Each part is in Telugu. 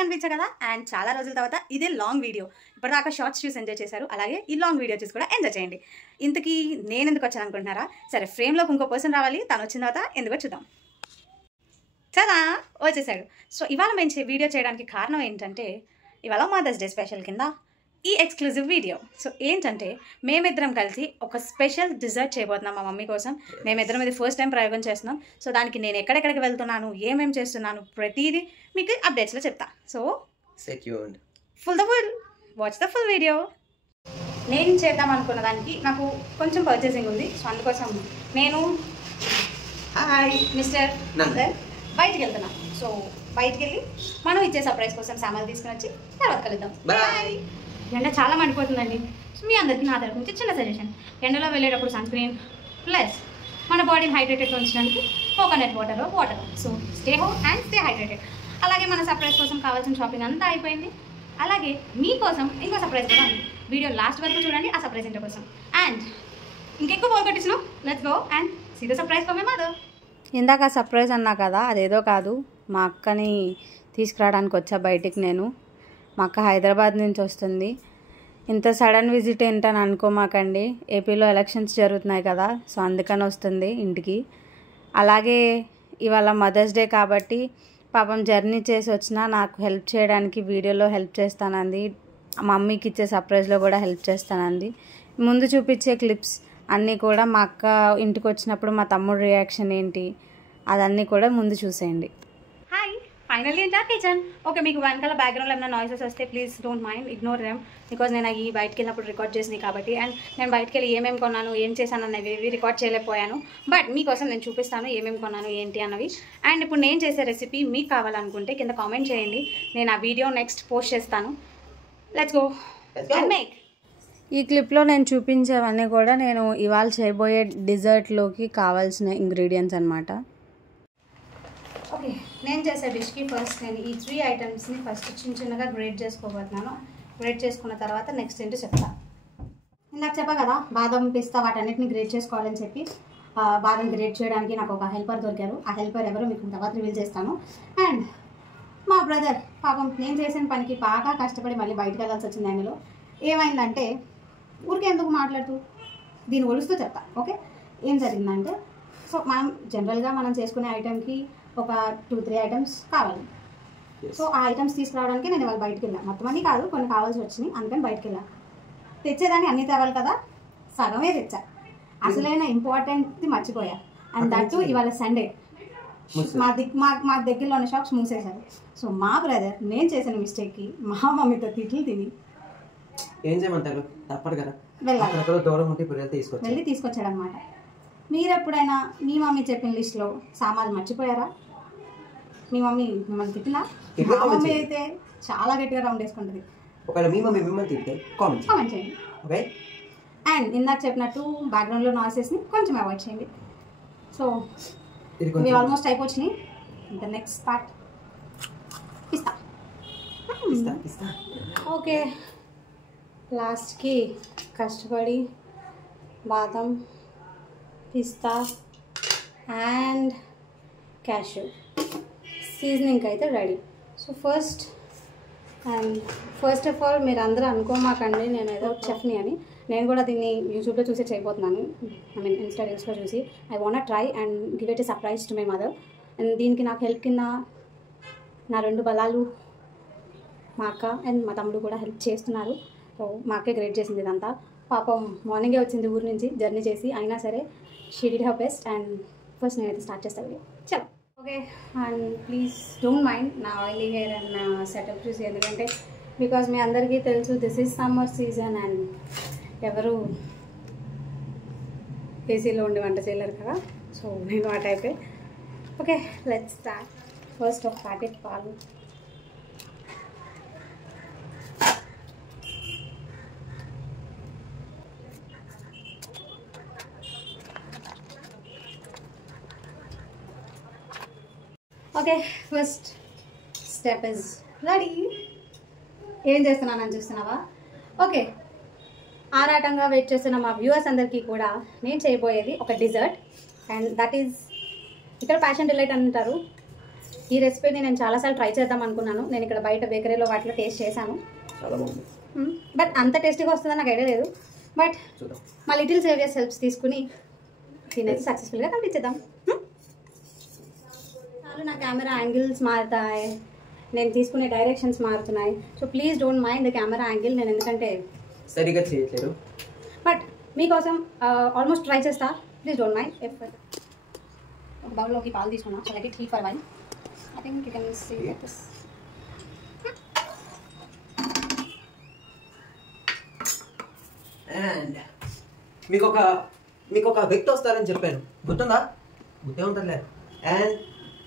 కనిపించా కదా అండ్ చాలా రోజుల తర్వాత ఇదే లాంగ్ వీడియో. ఇప్పటిదాకా షార్ట్స్ చూసి ఎంజాయ్ చేశారు, అలాగే ఈ లాంగ్ వీడియో చూసి కూడా ఎంజాయ్ చేయండి. ఇంతకీ నేను ఎందుకు వచ్చాను అనుకుంటున్నారా? సరే, ఫ్రేమ్లోకి ఇంకో పర్సన్ రావాలి, తను వచ్చిన తర్వాత ఎందుకో చూద్దాం. చాలా వచ్చేసాడు. సో ఇవాళ మేము వీడియో చేయడానికి కారణం ఏంటంటే, ఇవాళ మదర్స్ డే స్పెషల్ కింద ఈ ఎక్స్క్లూజివ్ వీడియో. సో ఏంటంటే, మేమిద్దరం కలిసి ఒక స్పెషల్ డిజర్ట్ చేయబోతున్నాం మా మమ్మీ కోసం. మేమిద్దరం ఇది ఫస్ట్ టైం ప్రయోగం చేస్తున్నాం. సో దానికి నేను ఎక్కడెక్కడికి వెళ్తున్నాను, ఏమేమి చేస్తున్నాను, ప్రతిదీ మీకు అప్డేట్స్లో చెప్తా. So watch the full video. నేను చేద్దాం అనుకున్న దానికి నాకు కొంచెం పర్చేసింగ్ ఉంది. సో అందుకోసం నేను మిస్టర్ బయటికి వెళ్తున్నాం. సో బయటికి వెళ్ళి మనం ఇచ్చే సర్ప్రైజ్ కోసం సామాన్లు తీసుకుని వచ్చి తర్వాత కలుద్దాం. బాయ్. ఎండ చాలా మండిపోతుందండి. సో మీ అందరికీ నా తరపు నుంచి చిన్న సజెషన్, ఎండలో వెళ్ళేటప్పుడు సన్ స్క్రీన్ ప్లస్ మన బాడీని హైడ్రేటెడ్గా ఉంచడానికి coconut water. So stay home and stay hydrated. అలాగే మన సర్ప్రైజ్ కోసం కావాల్సిన షాపింగ్ అంతా అయిపోయింది. అలాగే మీకోసం ఇంకో సర్ప్రైజ్ కూడా ఉంది. వీడియో లాస్ట్ వరకు చూడండి ఆ సర్ప్రైజ్ ఇంటి కోసం. అండ్ ఇంకెక్కువ బోర్ కట్టించినాం, let's go and see the surprise for my mother. ఇందాక సర్ప్రైజ్ అన్నా కదా, అదేదో కాదు. మా అక్కని తీసుకురావడానికి వచ్చా బయటికి నేను. మా అక్క హైదరాబాద్ నుంచి వస్తుంది. ఇంత సడన్ విజిట్ ఏంటని అనుకోమాకండి, ఏపీలో ఎలక్షన్స్ జరుగుతున్నాయి కదా, సో అందుకని వస్తుంది ఇంటికి. అలాగే ఇవాళ మదర్స్ డే కాబట్టి పాపం జర్నీ చేసి వచ్చినా నాకు హెల్ప్ చేయడానికి వీడియోలో హెల్ప్ చేస్తానంది. మమ్మీకి ఇచ్చే సర్ప్రైజ్లో కూడా హెల్ప్ చేస్తానంది. ముందు చూపించే క్లిప్స్ అన్నీ కూడా మా అక్క ఇంటికి వచ్చినప్పుడు మా తమ్ముడు రియాక్షన్ ఏంటి అదన్నీ కూడా ముందు చూసేయండి. Hi, finally in the kitchen. Okay, మీకు వెనకాల బ్యాక్గ్రౌండ్లో ఏమైనా నాయిసెస్ వస్తే please don't mind, ignore them. Because నేను ఈ బయటకు వెళ్ళినప్పుడు రికార్డ్ చేసినాయి కాబట్టి, అండ్ నేను బయటకు వెళ్ళి ఏమేమి కొన్నాను, ఏం చేశాను అన్నవి రికార్డ్ చేయలేకపోయాను. బట్ మీకోసం నేను చూపిస్తాను ఏమేమి కొన్నాను ఏంటి అన్నవి. అండ్ ఇప్పుడు నేను చేసే రెసిపీ మీకు కావాలనుకుంటే కింద కామెంట్ చేయండి, నేను ఆ వీడియో నెక్స్ట్ పోస్ట్ చేస్తాను. Let's go and make. ఈ క్లిప్లో నేను చూపించేవన్నీ కూడా నేను ఇవాళ చేయబోయే డిజర్ట్లోకి కావాల్సిన ఇంగ్రీడియంట్స్ అనమాట. ఓకే, నేను చేసే డిష్కి ఫస్ట్ నేను ఈ 3 ఐటమ్స్ని ఫస్ట్ చిన్నగా గ్రేట్ చేసుకోబోతున్నాను. గ్రేట్ చేసుకున్న తర్వాత నెక్స్ట్ ఏంటో చెప్తాను. ఇందాక చెప్పా కదా, బాదం పిస్తా వాటన్నిటిని గ్రేట్ చేసుకోవాలని చెప్పి. బాదం గ్రేట్ చేయడానికి నాకు ఒక హెల్పర్ దొరికారు. ఆ హెల్పర్ ఎవరో మీకు తర్వాత రివీల్ చేస్తాను. అండ్ మా బ్రదర్ పాపం నేను చేసిన పనికి బాగా కష్టపడి మళ్ళీ బయటకు వెళ్ళాల్సి వచ్చింది. ఆయనలో ఏమైందంటే, ఊరికే ఎందుకు మాట్లాడుతూ దీన్ని ఒలుస్తూ చెప్తా. ఓకే, ఏం జరిగిందంటే, సో మనం జనరల్గా మనం చేసుకునే ఐటెంకి ఒక 2-3 ఐటమ్స్ కావాలి. సో ఆ ఐటమ్స్ తీసుకురావడానికి నేను ఇవాళ బయటకు వెళ్ళాను. మొత్తం అన్నీ కాదు, కొన్ని కావాల్సి వచ్చినాయి, అందుకని బయటకు వెళ్ళాను. తెచ్చేదాన్ని అన్నీ తేవాలి కదా, సగమే తెచ్చా. అసలైన ఇంపార్టెంట్ది మర్చిపోయా. అండ్ దట్టు ఇవాళ సండే. మా దగ్గరలో ఉన్న షాప్స్ మూసేశారు. సో మా బ్రదర్ నేను చేసిన మిస్టేక్కి మా మమ్మీతో తిట్లు తిని ఏం చేయమంటారు, తప్పదు కదా, వెళ్ళి తీసుకొచ్చాడు అనమాట. మీరు ఎప్పుడైనా మీ మమ్మీ చెప్పిన లిస్ట్లో సామాన్లు మర్చిపోయారా? మీ మమ్మీ మిమ్మల్ని తిట్టినా? మా మమ్మీ అయితే చాలా గట్టిగా రౌండ్ వేసుకుంటుంది. కామెంట్ చేయండి. అండ్ ఇందాక చెప్పినట్టు బ్యాక్గ్రౌండ్లో నాయిసెస్ని కొంచెం అవాయిడ్ చేయండి. సో ఇవి ఆల్మోస్ట్ అయిపోయినాయి. The next part pista. Okay, లాస్ట్కి కష్టపడి బాదం, పిస్తా అండ్ క్యాష్యూ సీజనింగ్ అయితే ready. So first of all మీరు అందరూ అనుకోమాకండి నేను ఏదో చెఫ్ని అని. నేను కూడా దీన్ని యూట్యూబ్లో చూసి చేయబోతున్నాను. ఐ మీన్ రీల్స్లో చూసి I want try and give it a surprise to my mother. And దీనికి నాకు హెల్ప్ కింద నా 2 బలాలు మా అక్క అండ్ మా తమ్ముడు కూడా హెల్ప్ చేస్తున్నారు. సో మా అక్కే గ్రేట్ చేసింది ఇదంతా. పాపం మార్నింగే వచ్చింది ఊరి నుంచి జర్నీ చేసి, అయినా సరే she did her best. And first నేనైతే స్టార్ట్ చేస్తాను. చలో. Okay, and please don't mind నా ఆయిలీ హెయిర్ అండ్ నా సెటప్ చూసి, ఎందుకంటే బికాజ్ మీ అందరికీ తెలుసు this is summer season and ఎవరు ఏసీలో ఉండి వంట చేయలేరు కదా. సో నేను ఆ టైపే. Okay, let's start. ఫస్ట్ ఒక ప్యాకెట్ పాలు, okay first step is ready. ఏం చేస్తున్నానని చూస్తున్నావా? ఓకే, ఆరాటంగా వెయిట్ చేస్తున్న మా వ్యూవర్స్ అందరికీ కూడా నేను చేయబోయేది ఒక డిజర్ట్. అండ్ దట్ ఈజ్ ఇక్కడ ప్యాషన్ డిలైట్ అంటారు. ఈ రెసిపీని నేను చాలాసార్లు ట్రై చేద్దాం అనుకున్నాను. నేను ఇక్కడ బయట బేకరీలో వాటిలో టేస్ట్ చేశాను. చాలా బాగుంది. బట్ అంత టేస్టీగా వస్తుందని నాకు ఐడియా లేదు. బట్ మా లిటిల్ సేవియర్స్ హెల్ప్స్ తీసుకుని దీనైతే సక్సెస్ఫుల్గా కంప్లీట్ చేద్దాం. చాలు నా కెమెరా యాంగిల్స్ మారుతాయి, నేను తీసుకునే డైరెక్షన్స్ మారుతున్నాయి. So please don't mind the camera angle. నేను ఎందుకంటే సరిగా చేయట్లేదు, బట్ మీకోసం ఆల్మోస్ట్ ట్రై చేస్తా. Please don't mind. ఒక బౌల్లోకి పాలు తీసుకున్నా. So let it heat for while. I think you can see this. And మీకు ఒక వ్యక్తి వస్తారని చెప్పాను, గుర్తుందా? గుర్తే ఉంటుందిలే. And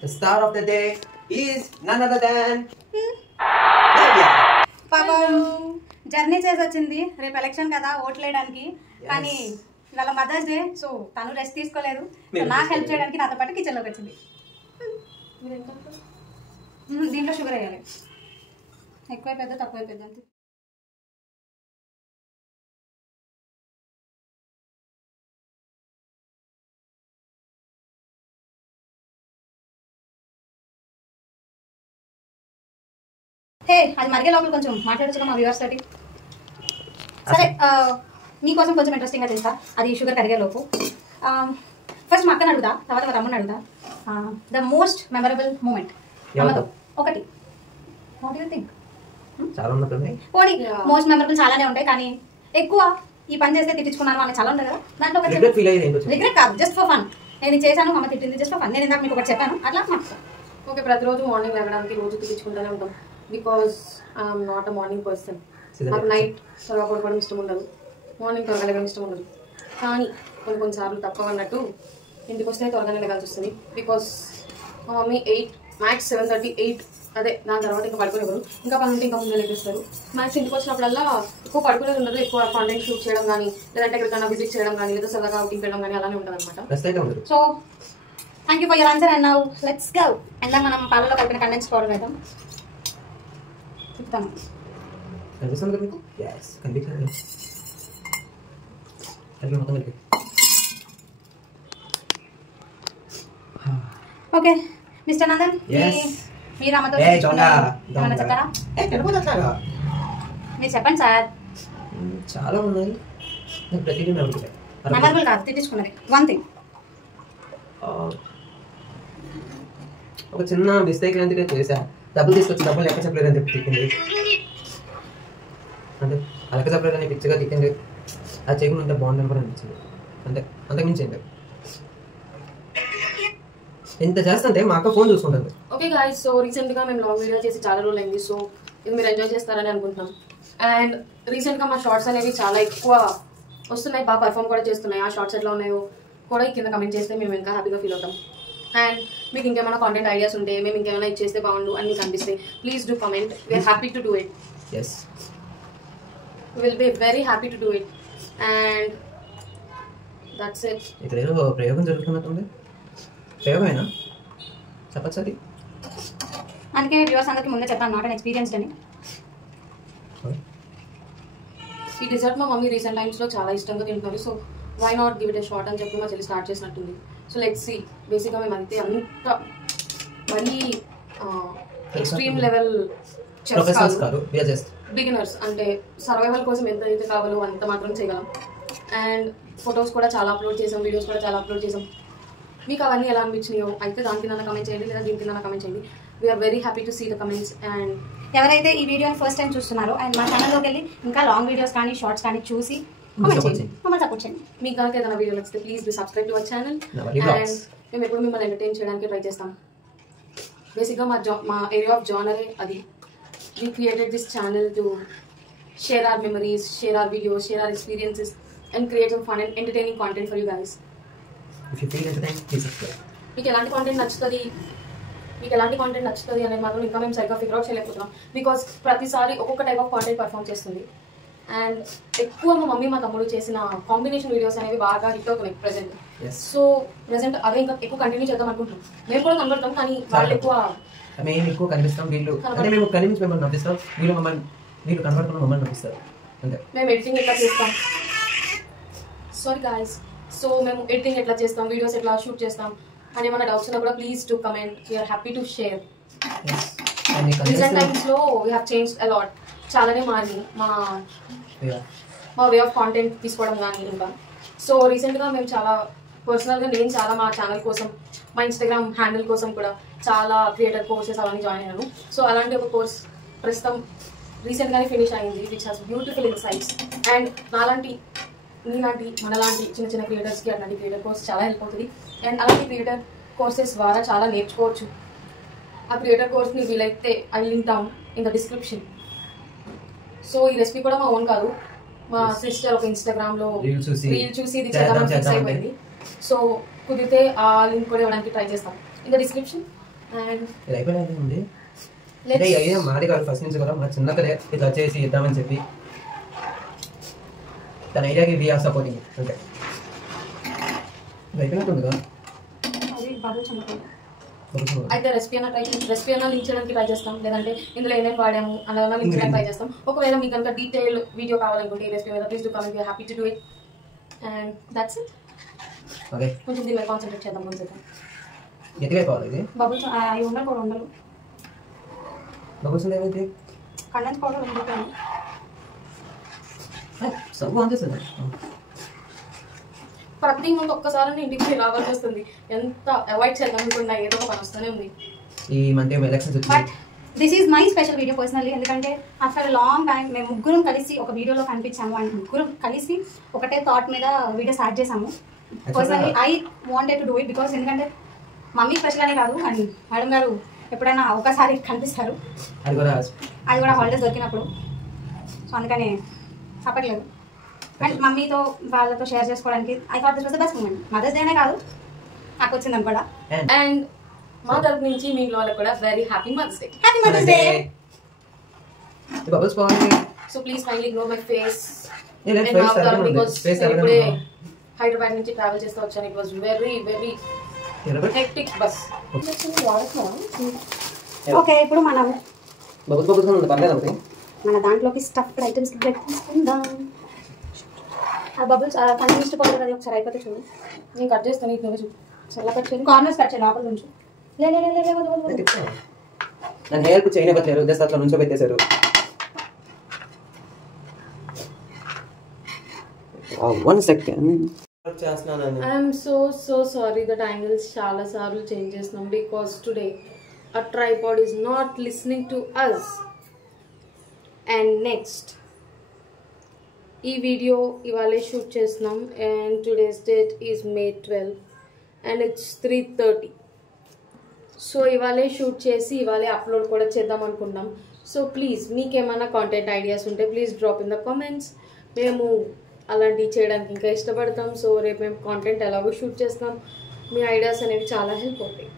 the star of the day is none other than పాపం జర్నీ చేసి వచ్చింది. రేపు ఎలక్షన్ కదా, ఓట్లు వేయడానికి. కానీ ఇవాళ మదర్స్ డే, సో తను రెస్ట్ తీసుకోలేదు. నాకు హెల్ప్ చేయడానికి నాతో పాటు కిచెన్లోకి వచ్చింది. దీంట్లో షుగర్ వేయాలి. ఎక్కువైపోద్దా తక్కువైపోద్దా అంతే. హే, అది మరిగే లోపల కొంచెం మాట్లాడచ్చు మా వ్యూవర్స్ తోటి. సరే, మీకోసం కొంచెం ఇంట్రెస్టింగ్గా చేస్తా. అది షుగర్ కరిగే లోపు ఫస్ట్ మా అక్కని అడుగుతా, తర్వాత మా తమ్ముని అడుగుతా. ద మోస్ట్ మెమరబుల్ మూమెంట్ అమ్మతో ఒకటి. What you think? పోనీ మోస్ట్ మెమరబుల్ చాలానే ఉంటాయి, కానీ ఎక్కువ ఈ పని చేస్తే తిట్టించుకున్నాను అని చాలా ఉంటాయి కదా. దాంట్లో రిగ్రెట్ కాదు, జస్ట్ ఫర్ ఫన్. నేను చేశాను, అమ్మ తిట్టింది, జస్ట్ ఫర్ ఫన్. నేను ఇందాక మీకు ఒకటి చెప్పాను, అట్లా మాట్లాడతాను. ఓకే, ప్రతిరోజు మార్నింగ్ లేవడానికి రోజు తిట్టించుకుంటూనే ఉంటాం. Because I'm not a morning person. నాకు నైట్ త్వరగా పడుకోవడం ఇష్టం ఉండదు, మార్నింగ్ త్వరగా లేవడం ఇష్టం ఉండదు. కానీ కొన్నిసార్లు తప్పవన్నట్టు ఇంటికి వస్తే త్వరగానే లేగాల్సి వస్తుంది. బికాస్ మా మమ్మీ 8 మ్యాక్స్ 7:30 8 అదే దాని తర్వాత ఇంకా పడుకునేవారు. ఇంకా పని ఉంటే ఇంకా ముందు లేపిస్తారు. మ్యాక్స్ ఇంటికి వచ్చినప్పుడల్లా ఎక్కువ పడుకునేది ఉండదు. ఎక్కువ కాంటెంట్ షూట్ చేయడం కానీ, లేదంటే ఎక్కడికైనా విజిట్ చేయడం కానీ, లేదా సరదాగా అవుటింగ్ వెళ్ళడం కానీ అలానే ఉంటుంది అనమాట. So thank you for your answer. And now let's go. And మనం పాలలో కలిపిన కండెన్స్ పౌడర్ వేద్దాం. చెప్తాను. ఓకే మిస్టర్ నందన్, మీరు అమ్మతో చెప్తారా? మీరు చెప్పండి సార్. చాలా ఉన్నాయి, మెమరబుల్ కాదు, తిట్టించుకున్నది వన్ థింగ్. ఒక చిన్న మిస్టేక్ లాంటిగా చేశా. డబ్బులు తీసుకొచ్చి డబ్బులు లెక్క చెప్పలేదని చెప్పి తిట్టింది. అంటే ఆ లెక్క చెప్పలేదని పిచ్చిగా తిట్టింది. అది చేయకుండా ఉంటే బాగుందని కూడా అనిపించింది. అంటే అంతకుమించింది. ఇంత చేస్తుంటే మా అక్క ఫోన్ చూసుకుంటుంది. ఓకే గాయ్స్, సో రీసెంట్గా మేము లాంగ్ వీడియో చేసి చాలా రోజులు అయింది. సో ఇది మీరు ఎంజాయ్ చేస్తారని అనుకుంటున్నాం. అండ్ రీసెంట్గా మా షార్ట్స్ అనేవి చాలా ఎక్కువ వస్తున్నాయి, బాగా పర్ఫామ్ కూడా చేస్తున్నాయి. ఆ షార్ట్స్ ఎట్లా ఉన్నాయో కూడా కింద కమెంట్ చేస్తే మేము ఇంకా హ్యాపీగా ఫీల్ అవుతాం. అండ్ మీకు ఇంకేమైనా కాంటెంట్ ఐడియాస్ ఉంటే, మేము ఇంకేమైనా ఇచ్చేస్తే బాగుండు అన్ని కనిపిస్తే, please do comment. We are happy to do it. Yes, will be very happy to do it. And that's it. ఇక్కడ ఏదో ప్రయోగం జరుగుతున్నట్టుంది. ప్రయోగమేనా? చెప్పచ్చు అది. అందుకే వ్యూవర్స్ అందరికి ముందే చెప్పాను, నాట్ అన్ ఎక్స్పీరియన్స్డ్ అని. ఈ డిజర్ట్ మా మమ్మీ రీసెంట్ టైమ్స్లో చాలా ఇష్టంగా తింటున్నారు. So why not give it a shot అని చెప్పి మా చెల్లి స్టార్ట్ చేసినట్టుంది. So let's see. బేసిక్గా మేము అయితే అంత మరీ ఎక్స్ట్రీమ్ లెవెల్ చెఫ్స్ కాదు, బిగినర్స్. అంటే సర్వైవల్ కోసం ఎంత అయితే కావాలో అంత మాత్రం చేయగలం. అండ్ ఫొటోస్ కూడా చాలా అప్లోడ్ చేసాం, వీడియోస్ కూడా చాలా అప్లోడ్ చేసాం. మీకు అవన్నీ ఎలా అనిపించినాయో అయితే దాని కింద కమెంట్ చేయండి, లేదా దీని కింద కమెంట్ చేయండి. We are very happy to see the comments. And ఎవరైతే ఈ వీడియోని ఫస్ట్ టైం చూస్తున్నారో అండ్ మా ఛానల్లోకి వెళ్ళి ఇంకా లాంగ్ వీడియోస్ కానీ షార్ట్స్ కానీ చూసి మమ్మల్ని సపోర్ట్ చేయండి. మీకు కనుక ఏదైనా వీడియో నచ్చితే please do subscribe to our channel. And మేము ఎప్పుడు మిమ్మల్ని ఎంటర్టైన్ చేయడానికి ట్రై చేస్తాం. బేసిక్గా మా ఏరియా ఆఫ్ జానరే అది. We created this channel to share our memories, share our videos, share our experiences and create some fun and entertaining content for you guys. మీకు ఎలాంటి కాంటెంట్ నచ్చుతుంది, అనేది మాత్రం ఇంకా మేము సరిగ్గా ఫిగర్ అవుట్ చేయలేకపోతున్నాం. బికాస్ ప్రతిసారి ఒక్కొక్క టైప్ ఆఫ్ కాంటెంట్ పర్ఫామ్ చేస్తుంది. అండ్ ఎక్కువ మా మమ్మీ మా తమ్ముడు చేసిన కాంబినేషన్ వీడియోస్ అనేవి బాగా హిట్ అవుతున్నాయి ప్రెసెంట్. సో ప్రెసెంట్ అవే ఇంకా ఎక్కువ కంటిన్యూ చేద్దాం అనుకుంటున్నాం. మేము కూడా కనబడతాం, కానీ వాళ్ళు మేము ఎక్కువ కనిపిస్తాం. వీళ్ళు మేము కనిపించి మిమ్మల్ని నవ్విస్తాం, వీళ్ళు కనబడుతున్న మమ్మల్ని నవ్విస్తారు. అంటే మేము ఎడిటింగ్ ఎట్లా చేస్తాం, సారీ గాయ్స్, సో మేము ఎడిటింగ్ ఎట్లా చేస్తాం, వీడియోస్ ఎట్లా షూట్ చేస్తాం, అండ్ ఏమైనా డౌట్స్ ఉన్నా కూడా please to comment. We are happy to share. And the recent contest times లో వీ హ్యావ్ చేంజ్ అలాట్. చాలానే మారింది మా వే ఆఫ్ కాంటెంట్ తీసుకోవడం కానీ. ఇంకా సో రీసెంట్గా మేము చాలా పర్సనల్గా నేను చాలా మా ఛానల్ కోసం మా ఇన్స్టాగ్రామ్ హ్యాండిల్ కోసం కూడా చాలా క్రియేటర్ కోర్సెస్ అవన్నీ జాయిన్ అయ్యాను. సో అలాంటి ఒక కోర్స్ ప్రస్తుతం రీసెంట్గానే ఫినిష్ అయింది which has beautiful insights. And మీలాంటి మనలాంటి చిన్న చిన్న క్రియేటర్స్కి అలాంటి క్రియేటర్ కోర్స్ చాలా హెల్ప్ అవుతుంది. అండ్ అలాంటి క్రియేటర్ కోర్సెస్ ద్వారా చాలా నేర్చుకోవచ్చు. ఆ క్రియేటర్ కోర్స్ని వీలైతే I link down in the description. So ఈ రెసిపీ కూడా మా ఓన్ కాదు, మా సిస్టర్ ఒక ఇన్స్టాగ్రామ్లో రీల్ చూసి ఇది చేద్దామని ఫిక్స్ అయిపోయింది. సో కుదిరితే ఆ లింక్ కూడా ఇవ్వడానికి ట్రై చేస్తాం ఇన్ ద డిస్క్రిప్షన్. అండ్ మాది కాదు ఫస్ట్ నుంచి కూడా మా చిన్నకదే ఇట్లా చేసి ఇద్దామని చెప్పి తన ఐడియాకి వి ఆర్ సపోర్టింగ్. అంటే అయిపోయినట్టుందిగా అది బాగా చిన్నప్పుడు అయితే రెసిపీ అన్న లింక్ చేయడానికి ట్రై చేస్తాం. లేదంటే ఇందులో ఏమేమి వాడాము అన్న లింక్ చేయడానికి ట్రై చేస్తాం. ఒకవేళ మీకు కనుక డీటెయిల్ వీడియో కావాలనుకుంటే ఈ రెసిపీ మీద please do comment. We are happy to do it. And that's it. Okay కొంచెం దీని మీద కాన్సన్ట్రేట్ చేద్దాం. కొంచెం గట్టిగా అయిపోవాలి. ఇది బబుల్స్ అవి ఉండాలి కూడా ఉండలు. బబుల్స్ ఏమైంది? కండెన్స్ పౌడర్ ఉండిపోయాను. సబ్బు అంతేస్తుంది. ప్రతి ముందు ఒక్కసారి ఇంటికి రావాల్సి వస్తుంది. ఎంత అవాయిడ్ చేయాలనుకున్నా ఏదో ఒక పని వస్తూనే ఉంది. ఈ month elections but this is my special video personally. ఎందుకంటే ఆఫ్టర్ లాంగ్ టైం మేము ముగ్గురం కలిసి ఒక వీడియోలో కనిపించాము అండ్ ముగ్గురం కలిసి ఒకటే థాట్ మీద వీడియో స్టార్ట్ చేసాము. Personally I wanted to do it because ఎందుకంటే మమ్మీ స్పెషల్ అనే కాదు అండ్ మేడం గారు ఎప్పుడైనా ఒకసారి కనిపిస్తారు, అది కూడా హాలిడేస్ దొరికినప్పుడు. సో అందుకని తప్పట్లేదు. అండ్ మమ్మీతో వాళ్ళతో షేర్ చేసుకోవడానికి I thought this was the best moment. Mother's డేనే కాదు నాకు వచ్చిందని కూడా. అండ్ మా తరపు నుంచి మీ వాళ్ళకి కూడా very happy mother's day. Happy mother's day. So please kindly ignore my face. Because ఇప్పుడే హైదరాబాద్ నుంచి ట్రావెల్ చేస్తూ వచ్చాను. It was very very hectic bus. Okay ఇప్పుడు మనం మన దాంట్లోకి స్టఫ్డ్ ఐటమ్స్ తీసుకుందాం. ఆ బబుల్స్ కంటిన్యూస్ పౌడర్ అది ఒకసారి అయిపోతే చూడు. నేను కట్ చేస్తాను. ఇది నువ్వు చూడు. చాలా కట్ చేయండి. కార్నర్స్ కట్ చేయాలి లోపల నుంచి. నన్ను హెల్ప్ చేయనివ్వట్లేరు, జస్ట్ అట్లా నుంచో పెట్టేశారు. వన్ సెకండ్ చేస్తున్నాను. I'm so sorry that angles చాలా సార్లు చేంజ్ చేస్తున్నాం because today a tripod is not listening to us. And next ఈ వీడియో ఇవాళే షూట్ చేస్తున్నాం and today's date is May 12 and it's 3:30. So ఇవాళే షూట్ చేసి ఇవాళే అప్లోడ్ కూడా చేద్దాం అనుకున్నాం. సో ప్లీజ్ మీకేమైనా కాంటెంట్ ఐడియాస్ ఉంటే please drop in the comments. మేము అలాంటివి చేయడానికి ఇంకా ఇష్టపడతాం. సో రేపు మేము కాంటెంట్ ఎలాగో షూట్ చేస్తాం. మీ ఐడియాస్ అనేవి చాలా హెల్ప్ అవుతాయి.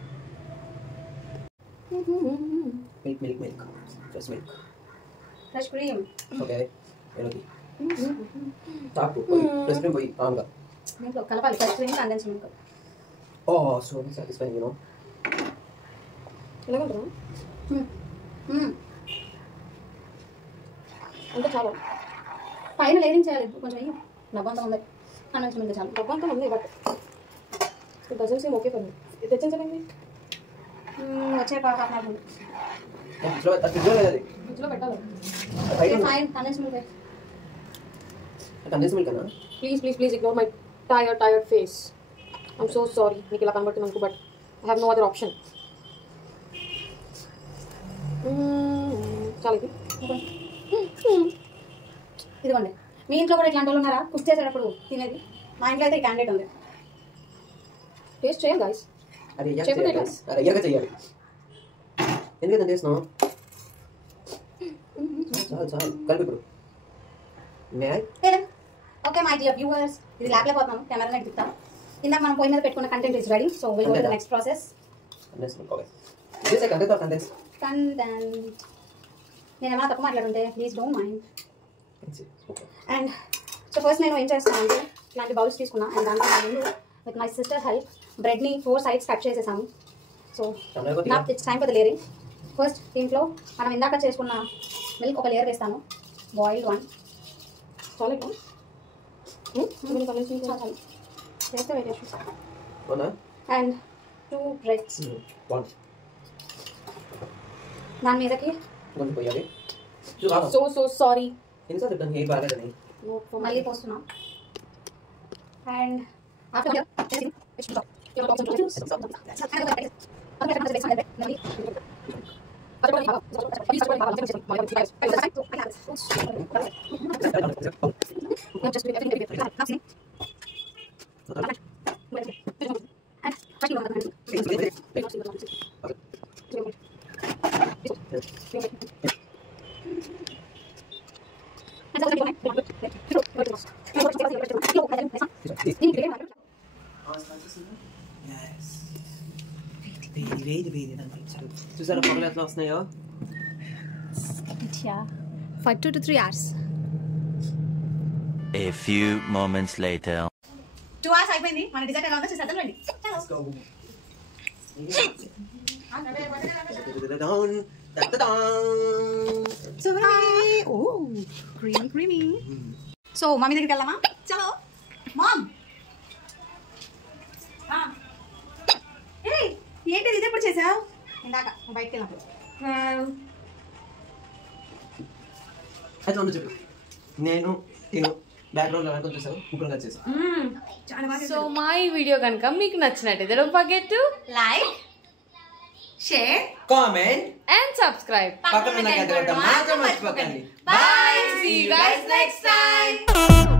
Fresh cream. ఓకే తాపు ఫ్రెష్ క్రీమ్ పోయి ఆంగా దీంట్లో కలపాలి. Fresh cream condense milk. Oh so satisfying you know. ఎలా ఉంటుందా అంటే చాలా పైన లేరింగ్ చేయాలి కొంచెం. నవ్వంతా ఉంది కండెన్స్ మిల్క్ చాలు. నవ్వంతా ఉంది but it doesn't seem okay for me. ఇది తెచ్చించండి. వచ్చే హాఫ్ అన్ అవర్ ఫ్రిడ్జ్లో పెట్టాలి. Fine condense milk. Condense milk అన్నా. Please ignore my tired face. I'm so sorry మీకు ఇలా కనబడుతుంది అనుకో but I have no other option. చాలా ఇదిగోండి. మీ ఇంట్లో కూడా ఇట్లాంటి వాళ్ళు ఉన్నారా కుక్ చేసేటప్పుడు తినేది? మా ఇంట్లో అయితే ఈ క్యాండిడేట్ ఉంది. టేస్ట్ చేయాలి గైస్. అరే ఎలాగ చేయాలి? ఎందుకంటే చేస్తున్నావు చాలు కలిపి ఇప్పుడు. ఓకే మై డియర్ వ్యూవర్స్, ఇది ల్యాబ్లో పోతున్నాము. కెమెరా తిప్పుతాం. ఇందాక మనం పొయ్యి మీద పెట్టుకున్న content is ready. So will go to the next process. నేను ఏమైనా తప్పు మాట్లాడుంటే please don't mind. And so first నేను ఏం చేస్తాను అంటే ఇలాంటి బౌల్స్ తీసుకున్నా అండ్ దాంట్లో ముందు విత్ మై సిస్టర్ హెల్ప్ బ్రెడ్ని 4 sides కట్ చేసేసాము. సో నా it's time for the layering. First దీంట్లో మనం ఇందాక చేసుకున్న మిల్క్ ఒక లేయర్ వేస్తాను. బాయిల్డ్ 1 చాలు వేస్తే వేరే అండ్ 2 బ్రెడ్స్ బాగుంది. దాని మీదకి కొంచెం పోయాలి. So sorry. ఎన్నిసార్లు చెప్తాను ఏ బాగాలేదని. మళ్ళీ పోస్తున్నాం. అండ్ చూసారా పొగలు ఎట్లా వస్తున్నాయో? 2 to 3 hours. A few moments later. 2 hours అయిపోయింది. మన డిజైన్ ఎలా ఉందో చూసేద్దాం రండి. క్రీమీ. సో మమ్మీ దగ్గరికి వెళ్దామా? చలో మామ్. ఏంటి ఇది ఎప్పుడు చేసావు? ఇందాక బయటకి వెళ్ళినప్పుడు. అయితే ఉంది చెప్పు. నేను బ్యాక్గ్రౌండ్ లో చూసావు, కుక్కలు చేసాను. చాలా బాగా. సో మా ఈ వీడియో కనుక మీకు నచ్చినట్టయితే don't forget to like, share, comment and subscribe. పక్కన ఉన్న గంట కొట్టడం మాత్రం మర్చిపోకండి. Bye. See you guys next time.